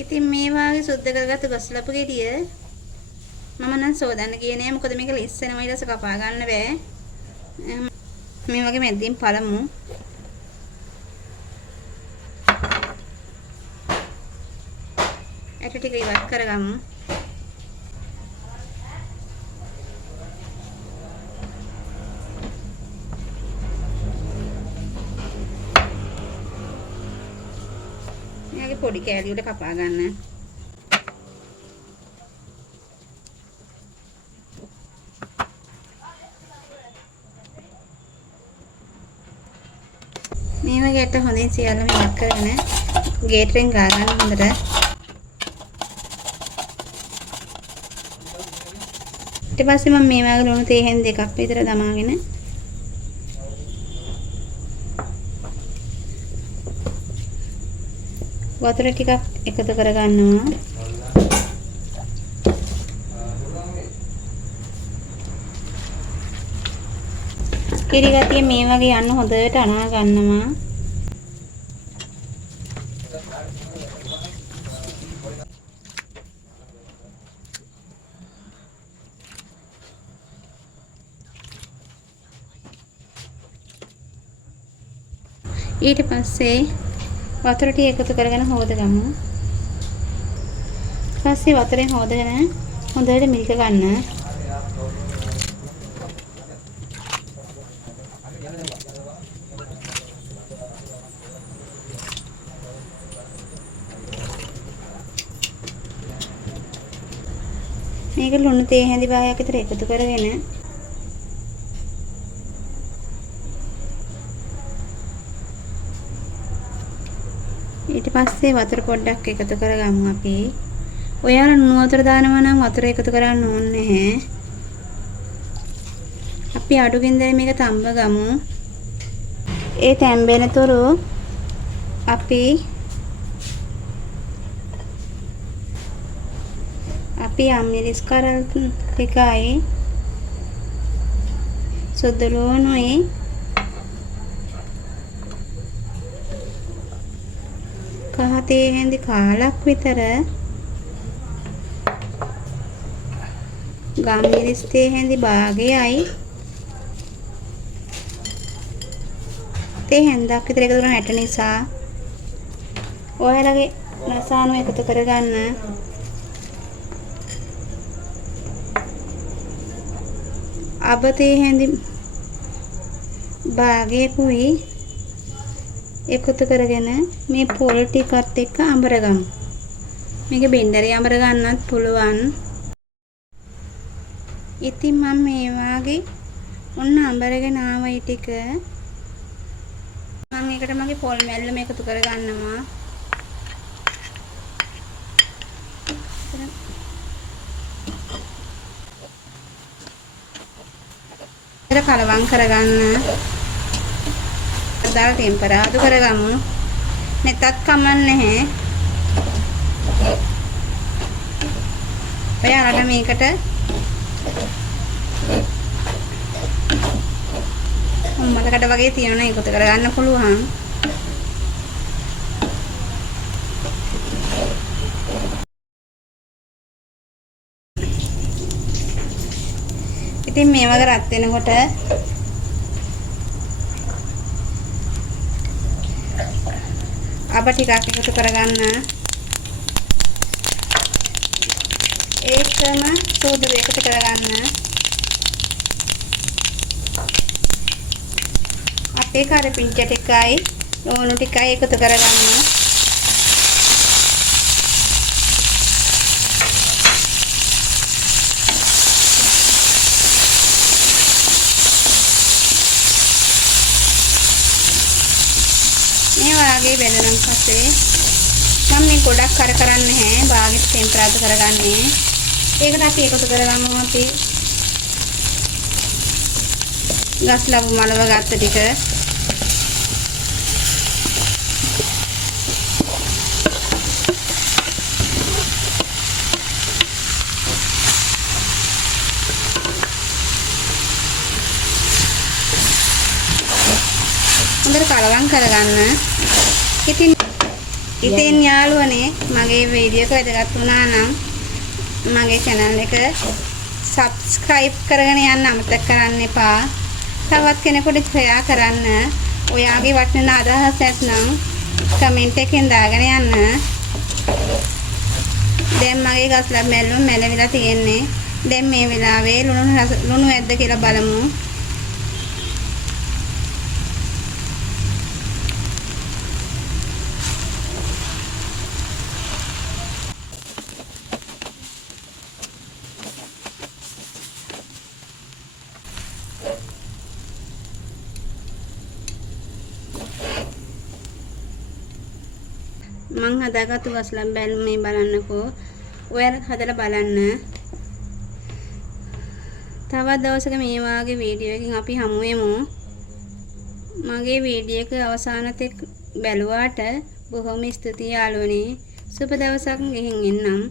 ඉතින් මේ වාගේ සුද්ධ කරගත්ත ගස් ලපු ගෙඩිය මම නම් සෝදන්න ගියේ නෑ. මොකද මේක ලිස්සෙනවා ඊට පස්සේ කපා ගන්න බෑ. මේ වගේ මැද්දෙන් පළමු. ඇට ටික ඉවත් කරගමු. මේකේ පොඩි කෑලි වල කපා ගන්න. මේ වගේ ඇට හොඳින් සියල්ලම ඉවත් කරගෙන ගේට්ටෙන් ගා ගන්න හොඳට. ඊට පස්සේ මම මේ වගේ ලුණු තේ හැන් දෙකක් විතර දමාගෙන වතුර ටිකක් එකතු කර ගන්නවා. කිරි ගතිය මේ වගේ යන්න හොඳට අනා ගන්නවා. ඊට පස්සේ වතුර ටික එකතු කරගෙන හොදගමු. ඊපස්සේ වතුරෙන් හොදගෙන හොඳට මිරික ගන්න. මේක ලුණු තේ හැඳි භාගයක් විතර එකතු කරගෙන ඊට පස්සේ වතුර පොඩ්ඩක් එකතු කරගමු අපි. ඔයාලා ලුණු වතුර දානවා නම් වතුර එකතු කරන්න ඕනේ නැහැ. අපි අඩුගින්දර මේක තම්බ ගමු. ඒ තැම්බෙනතුරු අපි අම්මිරිස් කරල් ටිකයි සුදු ලුණුයි කහ තේ හැඳි කාලක් විතර ගම්මිරිස් තේ හැඳි භාගයයි තේ හැන්දක් විතර එකතු කරන ඇට නිසා ඔයාලගේ රසායන එකතු කරගන්න. අබ තේ හැඳි භාගයකුයි එකතු කරගෙන මේ පොල් ටිකත් එක්ක අඹරගමු. මේක බින්දරේ අඹර ගන්නත් පුළුවන්. ඉතින් මම මේ වාගේ ඔන්න අඹරගෙන ආවයි ටික මම මේකට මගේ පොල් මැල්ලම එකතු කරගන්නවා. ඒක කලවම් කරගන්න. දාලා ටෙම්පරාදු කරගමු. නැතත් කමක් නැහැ. ඔයාලට මේකට උම්මලකට වගේ තියෙන එකතු කරගන්න පුළුවන්. ඉතින් මේ වගේ රත් වෙනකොට අප ටිකක් එකතු කරගන්න. ඒකම සෝදු එකතු කරගන්න. අපේ කරපිංච ටිකයි ලුණු ටිකයි එකතු කරගන්න. මේ වාගේ බෙදනම් පස්සේ මම මේ ගොඩක් කරන්නේ නැහැ. බාගෙට ටෙම්පරාදු කරගන්නේ. ඒකට අපි එකතු කරගමු අපි ගස් ලැබු මලව ගත්ත ටික. හොඳට කලවම් කරගන්න. ඉතින් ඉතින් යාළුවනේ මගේ වීඩියෝ එක වැදගත් වුණා නම් මගේ channel එක subscribe කරගෙන යන්න අමතක කරන්න එපා. තවත් කෙනෙකුට share කරන්න. ඔයාගේ වටිනා අදහස් නැත්නම් කමෙන්ට් එකෙන් දාගෙන යන්න. දැන් මගේ ගස්ලා මැල්ලුම් මැලවිලා තියෙන්නේ. දැන් මේ වෙලාවේ ලුණු ඇද්ද කියලා බලමු. මං හදාගත්තු ගස්ලා බැලුම් මේ බලන්නකෝ. ඔයාලා හදලා බලන්න. තවත් දවසක මේ වාගේ වීඩියෝ එකකින් අපි හමු වෙමු. මගේ වීඩියෝ එක අවසාන තෙක් බැලුවාට බොහොම ස්තුතියි යාළුවනේ. සුබ දවසක් ගෙහින් එන්නම්.